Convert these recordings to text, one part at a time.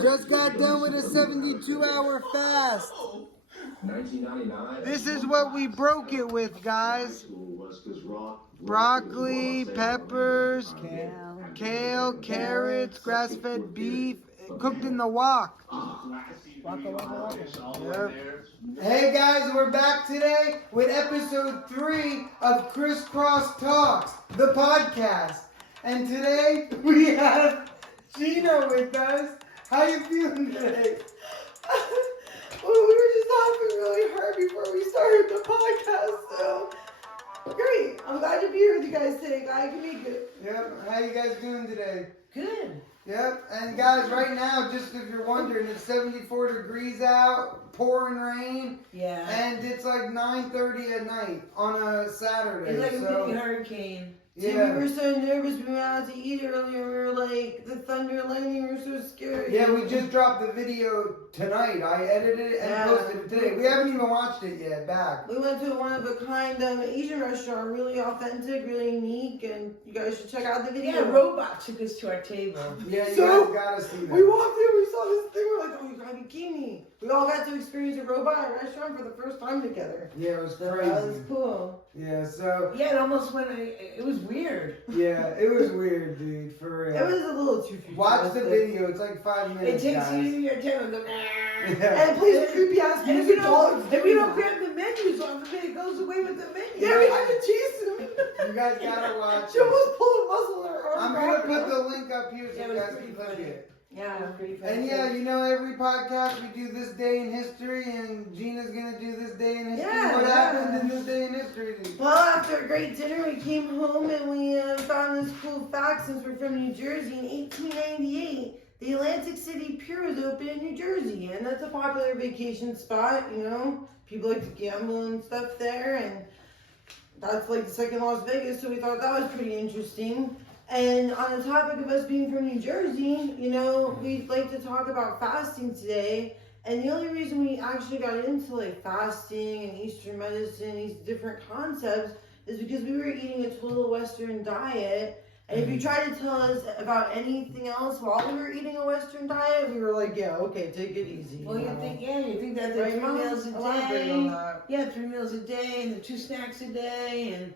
Just got done with a 72-hour fast. 1999. This is what we broke it with, guys. Broccoli, peppers, kale, carrots, grass-fed beef, cooked in the wok. Yep. Hey guys, we're back today with episode 3 of Crisscross Talks, the podcast. And today we have Gina with us. How you feeling today? Well, we were just laughing really hard before we started the podcast, so great. I'm glad to be here with you guys today. Glad I can make it. Yep. How you guys doing today? Good. Yep. And guys, right now, just if you're wondering, it's 74 degrees out, pouring rain. Yeah. And it's like 9:30 at night on a Saturday. It's like a mini hurricane. Yeah. See, we were so nervous. We went out to eat earlier. We were like, the thunder and lightning were so scary. Yeah, we just dropped the video tonight. I edited it and posted it today. We haven't even watched it yet back. We went to a one-of-a-kind Asian restaurant, really authentic, really unique, and you guys should check out the video. Yeah, a robot took us to our table. Yeah, you So, guys gotta see that. We walked in, we saw this thing, we're like, oh, you gotta be kidding me. We all got to experience a robot at a restaurant for the first time together. Yeah, it was So crazy. that was cool. Yeah, so... Yeah, it almost went, it was weird. Yeah, it was weird, dude, for real. It was a little too futuristic. Watch the video, it's like 5 It minutes, takes guys. you to your table and goes, Yeah. And it plays creepy ass and music. Dogs. if we don't grab the menus off of it, it goes away with the menu. Yeah, we had to chase him. You guys gotta watch She it. almost pulled a muscle in her arm. I'm gonna put the link up here so Yeah, you it was guys pretty can click funny. it. Yeah, it was pretty funny. And yeah, you know, every podcast we do this day in history, and Gina's gonna do this day in history. Yeah, What yeah. happened in this day in history? Well, after a great dinner, we came home and we found this cool fact since we're from New Jersey. In 1898, the Atlantic City Pier was opened in New Jersey, and that's a popular vacation spot, you know. People like to gamble and stuff there, and that's like the second Las Vegas, so we thought that was pretty interesting. And on the topic of us being from New Jersey, you know, we'd like to talk about fasting today. And the only reason we actually got into like fasting and Eastern medicine, these different concepts, is because we were eating a total Western diet. And if you try to tell us about anything else while we were eating a Western diet, we were like, yeah, okay, take it easy. Well, you think that the Right, 3 Mom? meals a Elaborate on day. that. Yeah, 3 meals a day and the 2 snacks a day, and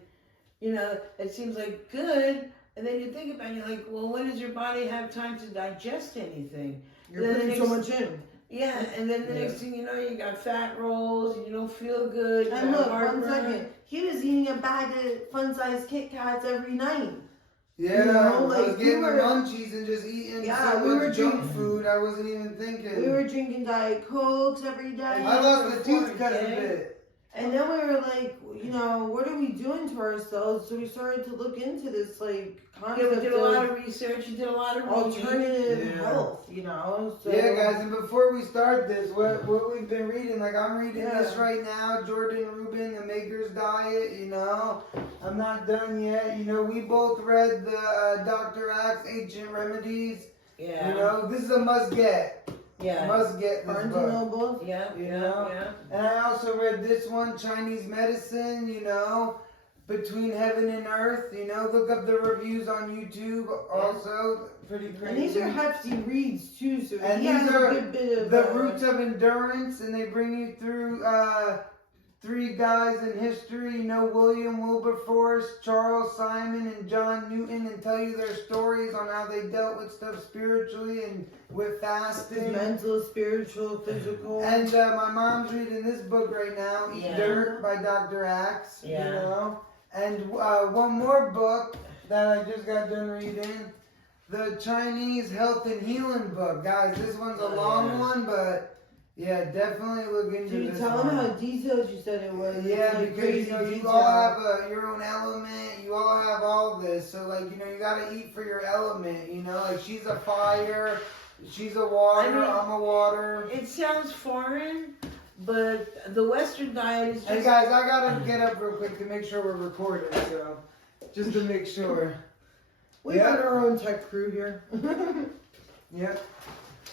you know, it seems like good. And then you think about it, you're like, well, when does your body have time to digest anything? You're Then the putting so next- much in. Yeah, and then the next thing you know, you got fat rolls, and you don't feel good. You And got look, 1 heartburn. second. He was eating a bag of fun-sized Kit Kats every night. Yeah, You know, I was like, getting we the were- munchies and just eating Yeah, so we were much junk drinking- food. I wasn't even thinking. We were drinking Diet Cokes every day. I lost the tooth cut a bit. And then we were like, you know, what are we doing to ourselves? So we started to look into this, like, Yeah, concept we did a lot of of research, you did a lot of reading. alternative Yeah. health, you know? So, Yeah, guys, and before we start this, what we've been reading, like I'm reading this right now, Jordan Rubin, The Maker's Diet, you know. I'm not done yet. You know, we both read the Dr. Axe Ancient Remedies. Yeah. You know, this is a must get. Yeah. Must get this Barnes and book. Noble. Yeah, You yeah, know? yeah. And I also read this one, Chinese Medicine, you know, Between Heaven and Earth, you know, look up the reviews on YouTube also, pretty crazy. And these are hefty reads, too, so And he these has are a good bit of... The Roots of Endurance, and they bring you through 3 guys in history, you know, William Wilberforce, Charles Simon, and John Newton, and tell you their stories on how they dealt with stuff spiritually and with fasting. mental, spiritual, physical. And my mom's reading this book right now, Eat Yeah. Dirt by Dr. Axe, Yeah. you know. And one more book that I just got done reading, the Chinese Health and Healing book. Guys, this one's a long one, but yeah, definitely look into Dude, this tell one. them how detailed you said it was. Yeah, It's, like, because you crazy know you detail. all have your own element. You all have all this. So like you know you gotta eat for your element. You know, like she's a fire, she's a water. I mean, I'm a water. It sounds foreign, but the Western diet is just... Hey guys, I gotta get up real quick to make sure we're recording. So just to make sure. We've got our own tech crew here. Yep.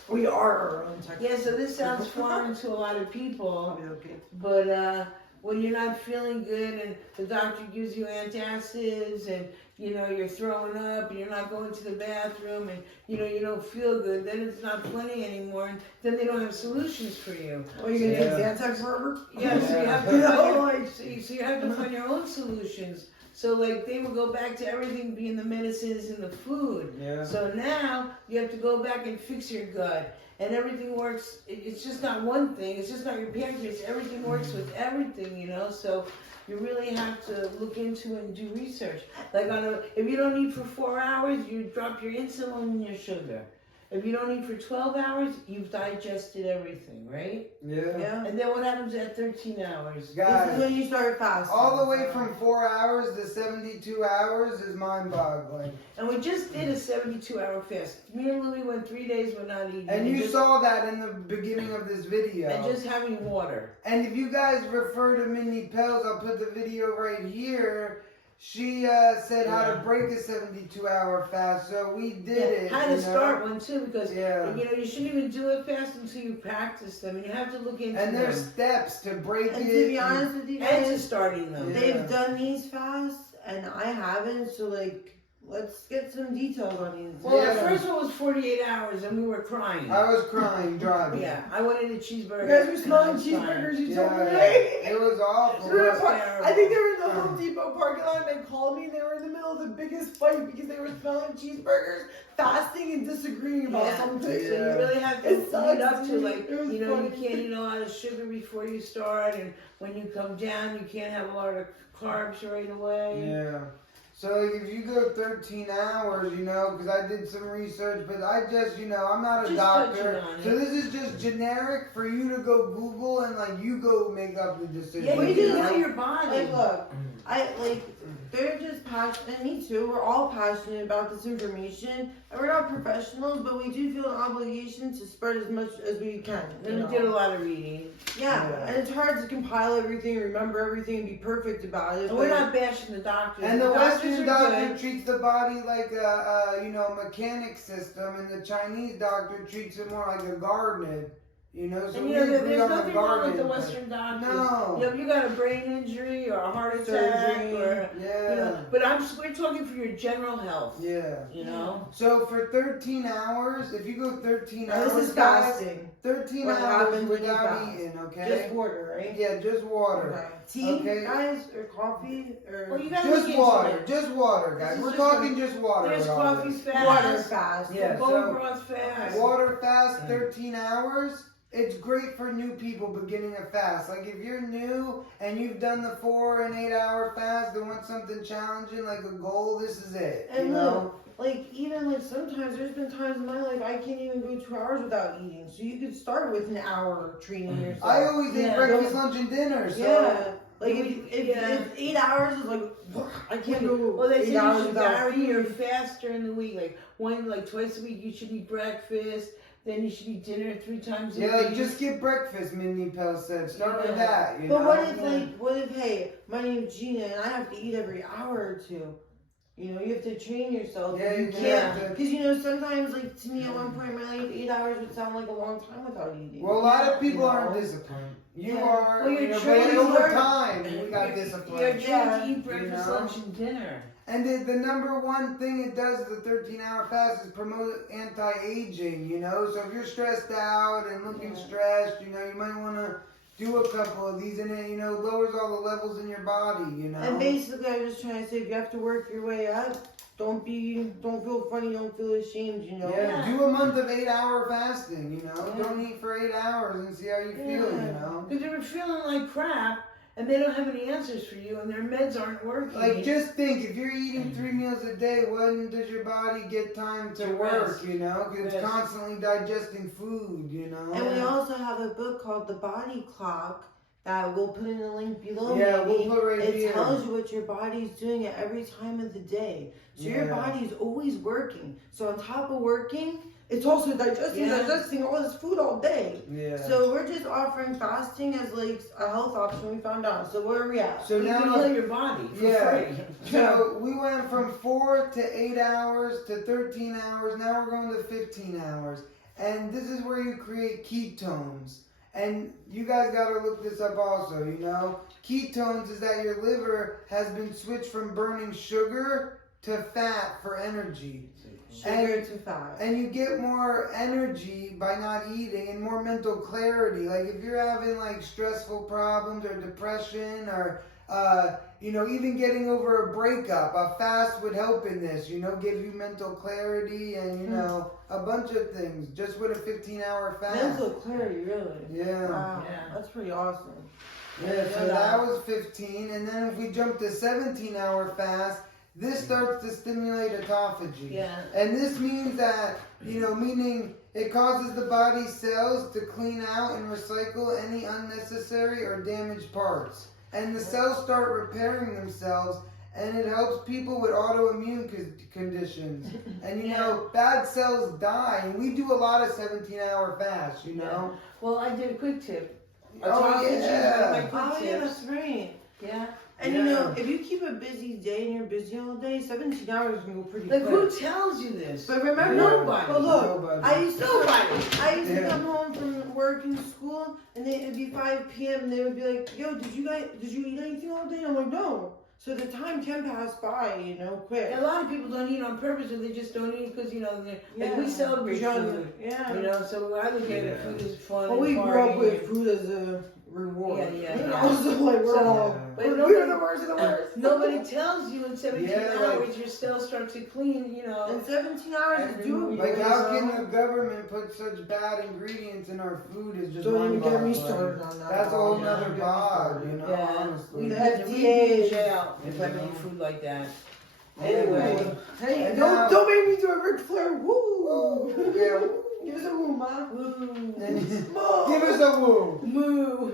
We are our own tech crew. Yeah, so this sounds foreign to a lot of people, I'll be okay. but when you're not feeling good and the doctor gives you antacids and you're throwing up and you're not going to the bathroom and, you don't feel good, then it's not plenty anymore and then they don't have solutions for you. Are you gonna take Zantac forever? Yeah, so you have to so you have to find your own solutions. So like they will go back to everything being the medicines and the food. Yeah. So now you have to go back and fix your gut. And everything works, it's just not one thing, it's just not your pancreas, everything works with everything, so you really have to look into and do research. Like if you don't eat for 4 hours, you drop your insulin and your sugar. If you don't eat for 12 hours, you've digested everything, right? Yeah. And then what happens at 13 hours? This is Guys, when you start fasting. all the way from 4 hours to 72 hours is mind-boggling. And we just did a 72-hour fast. Me and Louie went 3 days without eating. And you saw that in the beginning of this video. And just having water. And if you guys refer to Mindy Pels, I'll put the video right here. She said how to break a 72-hour fast, so we did it. How to start one too, because you shouldn't even do it fast until you practice them, and you have to look into them. And there's steps to break it. And to be honest with you and to guys, starting them. they've done these fasts, and I haven't, so like, let's get some details on these. Well, the first one was 48 hours, and we were crying. I was crying driving. Yeah, I wanted a cheeseburger. You guys were smelling cheeseburgers, you told me. It was awful. I think they were in the Home Depot parking lot and they called me and they were in the middle of the biggest fight because they were smelling cheeseburgers, fasting and disagreeing about something. So you really have to It sucks, lead up to, like, it was you funny. can't eat a lot of sugar before you start, and when you come down, you can't have a lot of carbs right away. Yeah. So if you go 13 hours, because I did some research, but I just, I'm not a Just doctor. touching on So it. this is just generic for you to go Google and like you go make up the decision. Yeah, We you do. know your body. Like, look, they're just passionate, me too, we're all passionate about this information, and we're not professionals, but we do feel an obligation to spread as much as we can. And we did a lot of reading. Yeah, and it's hard to compile everything, remember everything, and be perfect about it. And we're not bashing the doctors. And the doctors Western are doctor good. treats the body like a mechanic system, and the Chinese doctor treats it more like a garden. So And we agree there's on the nothing wrong with garden. the Western doctors. No. If you got a brain injury or a heart attack Surgery. or Yeah. but we're talking for your general health. Yeah. So for 13 hours, if you go 13 Now, hours, this is guys, fasting. 13 What hours happens when you without fast? eating, okay? Just water, right? Yeah, just water. Okay. Tea, Okay. guys, or coffee, or Well, you gotta look Just into water, it. just water, guys. This is We're just talking just water. There's with all coffee this. fast. water fast. Yeah, Bone so broth fast. water fast, 13 hours. It's great for new people beginning a fast. Like if you're new and you've done the 4 and 8 hour fast and want something challenging like a goal, this is it. And look, even sometimes there's been times in my life I can't even go 2 hours without eating. So you could start with an hour training yourself. I always eat Yeah, breakfast, lunch, and dinner. So Yeah. Like if 8 hours is like, I can't go Well, they 8 say hours you should without vary your food. fast during the week. Like twice a week, you should eat breakfast. Then you should eat dinner 3 times a week. yeah, like just skip breakfast. Mindy Pell said, start with that. But what if hey, my name's Gina and I have to eat every hour or two? You have to train yourself. Yeah, you you can't. have to. Because sometimes to me at one point in my life, 8 hours would sound like a long time without eating. Well, a lot of people You know? aren't disciplined. You Yeah. are. Well, you're but trained over hard. time, we got You're disciplined. trained to Yeah. eat breakfast, You know? lunch, and dinner. And the number one thing it does is the 13-hour fast is promote anti-aging, So if you're stressed out and looking stressed, you might want to do a couple of these and it, lowers all the levels in your body, And basically, I'm just trying to say, if you have to work your way up, don't feel funny, don't feel ashamed, Yeah, do a month of 8-hour fasting, Don't eat for 8 hours and see how you feel, Because they were feeling like crap, and they don't have any answers for you, and their meds aren't working. Like, just think, if you're eating 3 meals a day, when does your body get time to work, rest. Because it's Rest. constantly digesting food, And we also have a book called The Body Clock that we'll put in a link below. Yeah, maybe. we'll put right It here. tells you what your body's doing at every time of the day. So your Yeah. body's always working. So on top of working, it's also digesting all this food all day. Yeah. So we're just offering fasting as a health option we found out. So where are we at? So you now, can heal your body for free. So we went from 4 to 8 hours to 13 hours. Now we're going to 15 hours. And this is where you create ketones. And you guys got to look this up also, Ketones is that your liver has been switched from burning sugar to fat for energy. Sugar to fat. And you get more energy by not eating and more mental clarity. Like if you're having like stressful problems or depression or even getting over a breakup, a fast would help in this, give you mental clarity and, a bunch of things just with a 15-hour fast. Mental clarity, really? Yeah. Wow, Yeah. that's pretty awesome. Yeah, so that was 15. And then if we jump to 17-hour fast, this starts to stimulate autophagy. Yeah. And this means that, meaning it causes the body's cells to clean out and recycle any unnecessary or damaged parts. And the cells start repairing themselves, and it helps people with autoimmune conditions. And, bad cells die. And we do a lot of 17-hour fasts, Yeah. Well, I did a quick tip. Oh, yeah. My quick Oh, yeah, tips. that's right. Yeah. And Yeah. if you keep a busy day and you're busy all day, 17 hours can go pretty Like, quick. who tells you this? But remember, Nobody. But look, Nobody. I used to Nobody. come home from work and school, and it'd be 5 p.m. and they would be like, "Yo, did you eat anything all day?" I'm like, "No." So the time can pass by, quick. A lot of people don't eat on purpose, or they just don't eat because like we celebrate food. Yeah. So I look at it, food is fun. Well, we and grew up partying. with food as a reward. Yeah. So like we're So- all, But we're nobody- the worst of the worst. Nobody tells you in 17 Yeah, hours like- your cells start to clean, And 17 hours is doable. Like, how can so- the government put such bad ingredients in our food is just Don't even get me mind-boggling. started on that. That's a whole Yeah. nother Don't get me bod, started. Yeah. honestly. We'd The be FDA in jail if I Yeah. eat food like that. Yeah. Anyway. Hey, And now- don't make me do a Ric Flair. Woo! Yeah. Give us a woo, ma. Give us a woo. Moo.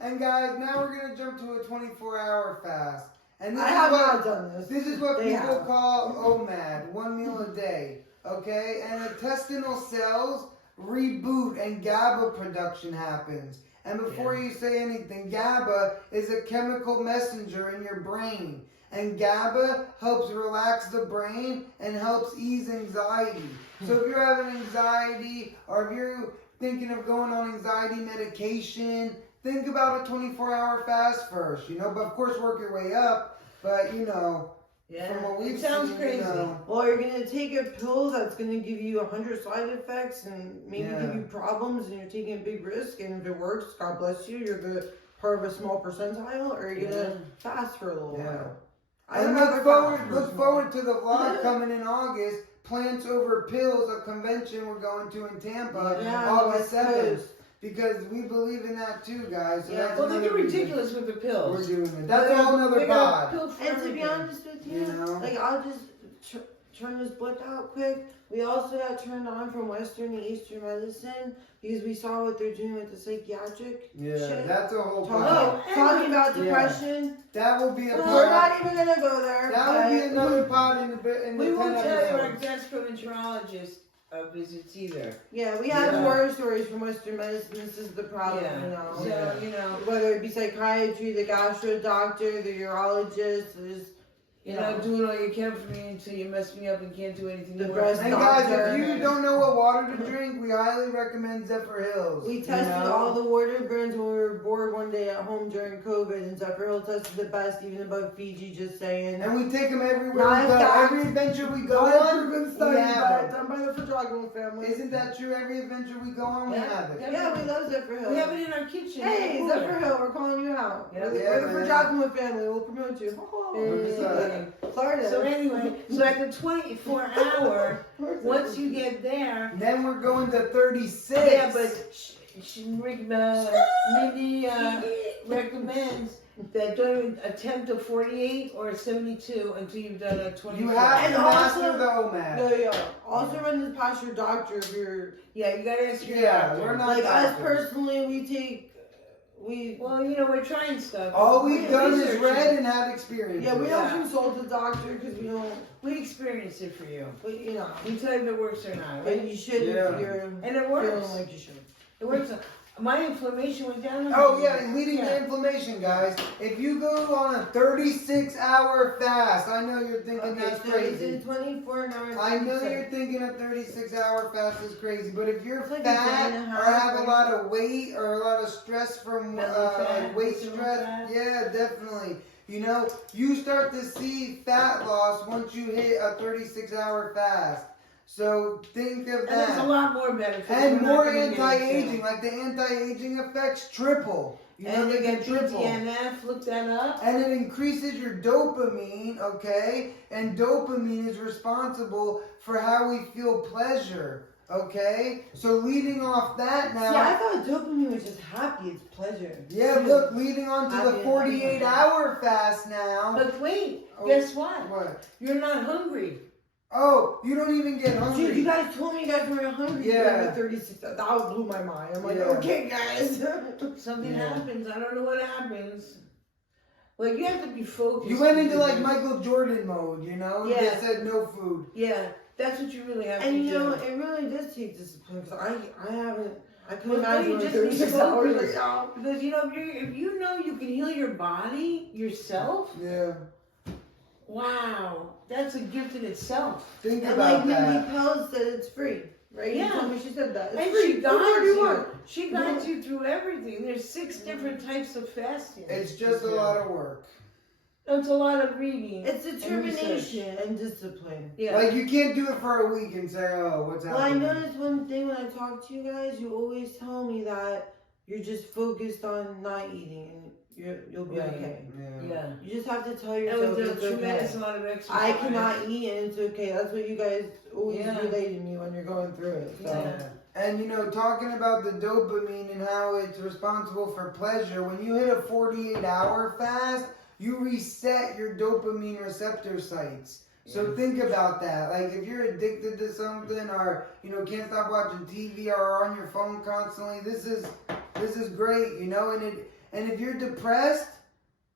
And guys, now we're gonna jump to a 24-hour fast. And this I is have what not done this. this is what They people have. call OMAD, 1 meal a day. Okay? And intestinal cells reboot and GABA production happens. And before you say anything, GABA is a chemical messenger in your brain. And GABA helps relax the brain and helps ease anxiety. So if you're having anxiety or if you're thinking of going on anxiety medication, think about a 24-hour fast first, but of course work your way up, but Yeah. from what we've It sounds seen, crazy. Well, you're gonna take a pill that's gonna give you 100 side effects and maybe Yeah. give you problems, and you're taking a big risk. And if it works, God bless you. You're the part of a small percentile, or you're gonna fast for a little Yeah. while. I And would rather fast look personally. forward to the vlog coming in August, Plants Over Pills, a convention we're going to in Tampa, Yeah, August West 7th. Coast. Because we believe in that too, guys. So Yeah. that's Well, they another get reason ridiculous with the we're pills. doing it. That's a whole nother They got a pod. pill for And to be everything. honest with you, You know? like I'll just turn this blip out quick. We also got turned on from Western and Eastern medicine because we saw what they're doing with the psychiatric Yeah, shit. that's a whole Talking, pod. talking about Yeah. depression. That will be a We're pod. not even gonna go there. That will be but- another pod in the We won't 10 tell you our episodes. gastroenterologist visits either. Yeah, we have Yeah. horror stories from Western medicine. This is the problem, So, Yeah. Whether it be psychiatry, the gastro doctor, the urologist, there's you're not doing all you can for me until you mess me up and can't do anything The more. breast And guys, doctor. if you don't know what water to drink, we highly recommend Zephyr Hills. we you tested know? all the water brands when we were bored one day at home during COVID, and Zephyr Hill tested the best, even above Fiji. Just saying. And we take them everywhere Not we go. fact. Every adventure we go Not a on, proven we study, have but it. done by the Pedrago family. Isn't that true? Every adventure we go on, we Yeah. have it. Yeah, we love Zephyr Hill. We have it in our kitchen. Hey, in the Zephyr cooler. Hill, we're calling you out. Yeah. We're the man. Pedrago family. We'll promote you. Florida. So anyway, so at the 24-hour, once you get there, Then we're going to 36. yeah, but Mindy recommends that don't attempt a 48 or a 72 until you've done a 24. you have And to master also- the OMAD. No, yeah. Also run this past your doctor if you're Yeah, you gotta ask your Yeah, doctor. we're not like us doctors. personally. We Well, we're trying stuff. All we've done is researching. read and had experience. yeah, we with. don't Yeah. consult the doctor because we don't. We experience it for you. But We tell you if it works or not, but right? you should Yeah. if you're And it works. feeling like you should. It works. My inflammation went down. Oh yeah, and leading Yeah. to inflammation, guys. If you go on a 36-hour fast, I know you're thinking Okay, that's so crazy. it's in 24 hours. I know you're thinking a 36-hour fast is crazy, but if you're It's like a fat day and a or half, have a right? lot of weight or a lot of stress from Belly fat, weight visceral stress, fat. yeah, definitely. You know, you start to see fat loss once you hit a 36-hour fast. So think of that. And there's a lot more benefits. And We're not more gonna get into anti-aging, it. like the anti-aging effects triple. You know, And they you can get triple. DNF, look that up. And it increases your dopamine, okay? And dopamine is responsible for how we feel pleasure, okay? So leading off that now. See, I thought dopamine was just happy. It's pleasure. Yeah, look, leading on to the 48-hour fast now. But wait, Oh, guess what? What? You're not hungry. Oh, you don't even get hungry. Dude, you guys told me you guys were hungry Yeah. during the 36. That blew my mind. I'm like, Yeah. okay, guys. Something Yeah. happens. I don't know what happens. Like, you have to be focused. You went into like Michael Jordan mode, you know? You Yeah. just said no food. Yeah, that's what you really have And to you know, do. it really does take discipline. Because I haven't, I couldn't Well, imagine you doing just need 36 hours focus. right now. Because, you know, if you know you can heal your body yourself, Yeah. wow, that's a gift in itself. Think And about like Mindy that. Pell said, it's free. Right? Yeah. You told me she said that. It's And free. she Do guides whatever you. want. She guides you through everything. There's 6 different types of fasting. It's just a lot of work. It's a lot of reading. It's and determination research. and discipline. Yeah. Like you can't do it for a week and say, oh, what's Well, I happening? noticed one thing when I talk to you guys. You always tell me that you're just focused on not eating and you'll be Right. okay. Yeah. You just have to tell And yourself with it's a tremendous okay. amount of exercise. I cannot eat and it's okay. That's what you guys always Yeah. relay to me when you're going through it. So. Yeah. And you know, talking about the dopamine and how it's responsible for pleasure, when you hit a 48-hour fast, you reset your dopamine receptor sites. So think about that. Like if you're addicted to something or, you know, can't stop watching TV or on your phone constantly, this is great, you know, and if you're depressed,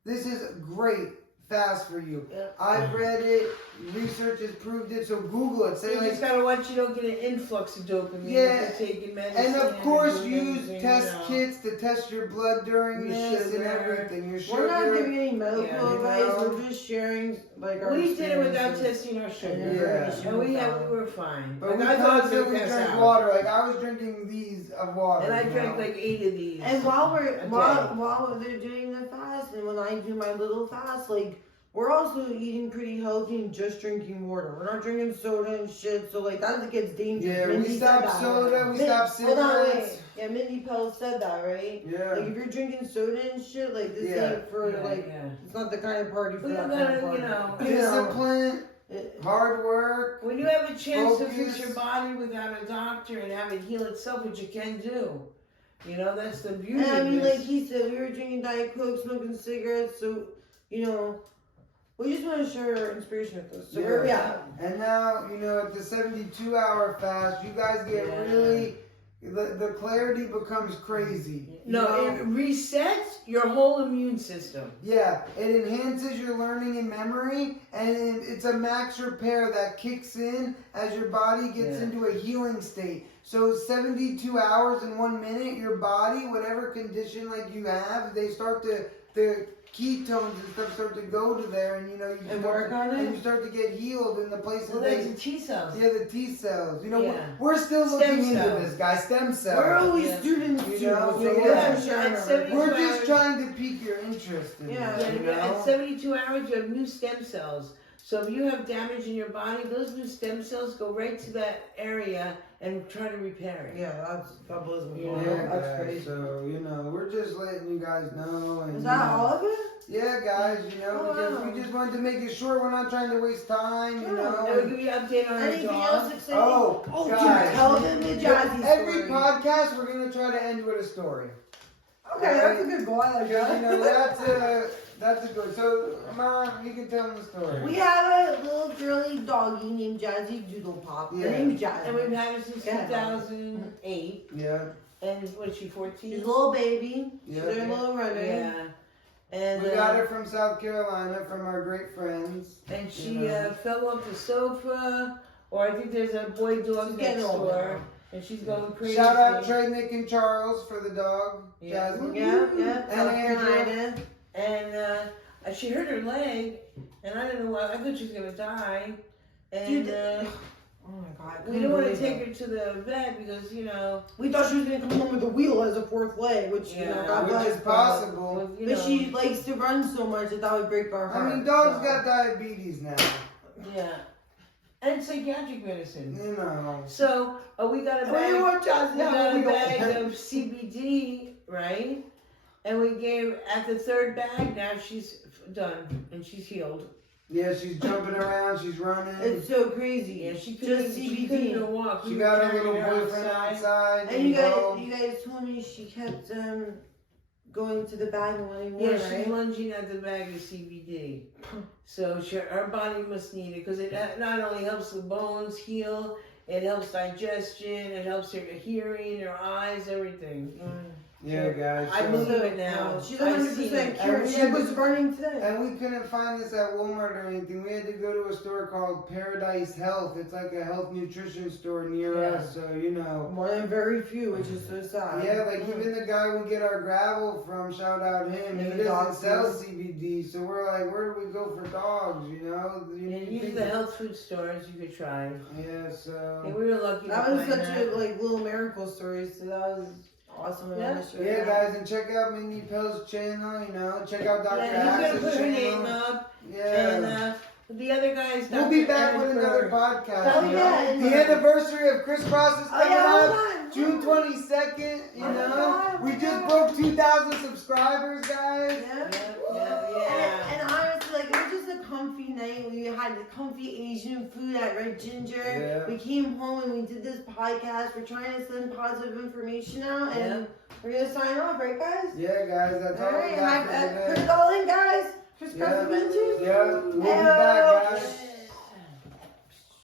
this is great fast for you. Yeah. I've read it, research has proved it, so Google it. Say You like, just gotta watch you don't get an influx of dopamine. Yeah. If you're taking medicine. and of or course doing use anything, test you know. kits to test your blood during Your this and sugar. everything. Your We're not sugar. giving any medical Yeah, you advice. know. We're just sharing like our We did it without experiences testing our sugar. and Yeah. information And we found. were fine. But we I thought I was constantly gonna pass drink out. water. Like I was drinking these of water. And I you drank know? like 8 of these. And while Okay. while they're doing the fast, and when I do my little fast, like we're also eating pretty healthy and just drinking water. We're not drinking soda and shit. So like that gets dangerous. Yeah, Mindy we said stopped that. soda, we stopped Hold on, cigarettes. wait. Yeah, Mindy Pell said that, right? Yeah. Like if you're drinking soda and shit, like this Yeah. ain't for Yeah, like yeah. it's not the kind of party for We that gotta, kind of party. you know. Discipline, It- hard work. When you have a chance to Focus. fix your body without a doctor and have it heal itself, which you can do. You know, that's the beauty And I of mean, this. like he said, we were drinking Diet Coke, smoking cigarettes, so, you know, we just want to share our inspiration with us. So Yeah. where we at? And now, you know, at the 72-hour fast, you guys get Yeah. really, the clarity becomes crazy. You No, know? it resets your whole immune system. Yeah, it enhances your learning and memory, and it's a max repair that kicks in as your body gets Yeah. into a healing state. So 72 hours and 1 minute, your body, whatever condition like you have, they start to, the ketones and stuff start to go to there, and you know, you And start- work on it? and you start to get healed in the places Well, they. that's the T cells. Yeah, the T cells. You know, Yeah. we're still Stem looking into cells. this, guys. Stem cells. We're always Yeah. students, You too. know, So yeah. we're Yeah. just sharing At our 70 We're hours. just trying to pique your interest in Yeah. this, you know? At 72 hours, you have new stem cells. So if you have damage in your body, those new stem cells go right to that area and try to repair it. Yeah, that blows me Yeah, away. Yeah, That's guys, crazy. so, you know, we're just letting you guys know. And, Is that you know, all of it? Yeah, guys, you know, Oh, because wow. we just wanted to make it short. We're not trying to waste time, you know. And we'll give you an update on our Anything dog. else exciting? Oh, Oh, guys. dude, tell them the Jazzy Every story. podcast, we're going to try to end with a story. Okay, that's a good goal. I like Because, that. you know, that's a good. So, Mom, you can tell them the story. We have a little girly doggy named Jazzy Doodle Pop. Her Yeah. name's Jazzy. And we've had her since Yeah. 2008. Yeah, And what is she, 14? She's a little baby. She's Yeah. a little runner. Yeah. And, we got her from South Carolina from our great friends. and she Yeah. fell off the sofa, or I think there's a boy dog She's next getting old door, now. and she's going crazy. Shout out Trey, Nick, and Charles for the dog, Yeah. Jasmine. Yeah, And South Andrew. Carolina. And she hurt her leg, and I don't know why. I thought she was gonna die. And Dude, Oh my god. We don't want to take her to the vet because, We thought she was gonna come home with a wheel as a fourth leg, which God Which bless. is possible. But she likes to run so much that would break our heart. I mean, dogs got diabetes now. Yeah. And psychiatric medicine. You know. So, we got a bag, of CBD, right? And we gave, at the third bag, now she's done. And she's healed. Yeah, she's jumping around, she's running. It's so crazy. Yeah, she just couldn't CBD. even walk. She We got were her little carrying her boyfriend outside. And you guys told me she kept going to the bag and wanting more, Yeah, right? she's lunging at the bag of CBD. So her body must need it because it not only helps the bones heal, it helps digestion, it helps her hearing, her eyes, everything. Yeah, guys. I so- believe it now. She's I 100% see it. cured. She was running today. And we couldn't find this at Walmart or anything. We had to go to a store called Paradise Health. It's like a health nutrition store near us, so you know. More than very few, which is so sad. Yeah, like even the guy we get our gravel from, shout out him. Yeah, He the doesn't dog sell food. CBD, so we're like, where do we go for dogs? You know? And use the health food stores you could try. Yeah, so. And we were lucky That to was find such a little miracle story. So that was awesome. Yeah. Yeah, guys, and check out Mindy Pell's channel. You know, check out Dr. Yeah, he's Axe's gonna put her channel. name up. Yeah. And the other guy is We'll be Dr. back with Eric another Berg. podcast. Oh, you know? yeah. The anniversary of Criss Cross is coming hold up. on. June 22nd, you Oh, know. God, We oh, just God. broke 2,000 subscribers, guys. Yeah. And honestly, like, it was just a comfy night. We had the comfy Asian food at Red Ginger. Yeah. We came home and we did this podcast. We're trying to send positive information out, and we're gonna sign off, right, guys? Yeah, guys, that's all we Alright, got for put today. it all in, guys. Criss Cross Yeah. Adventures. Yeah, we'll be back, guys.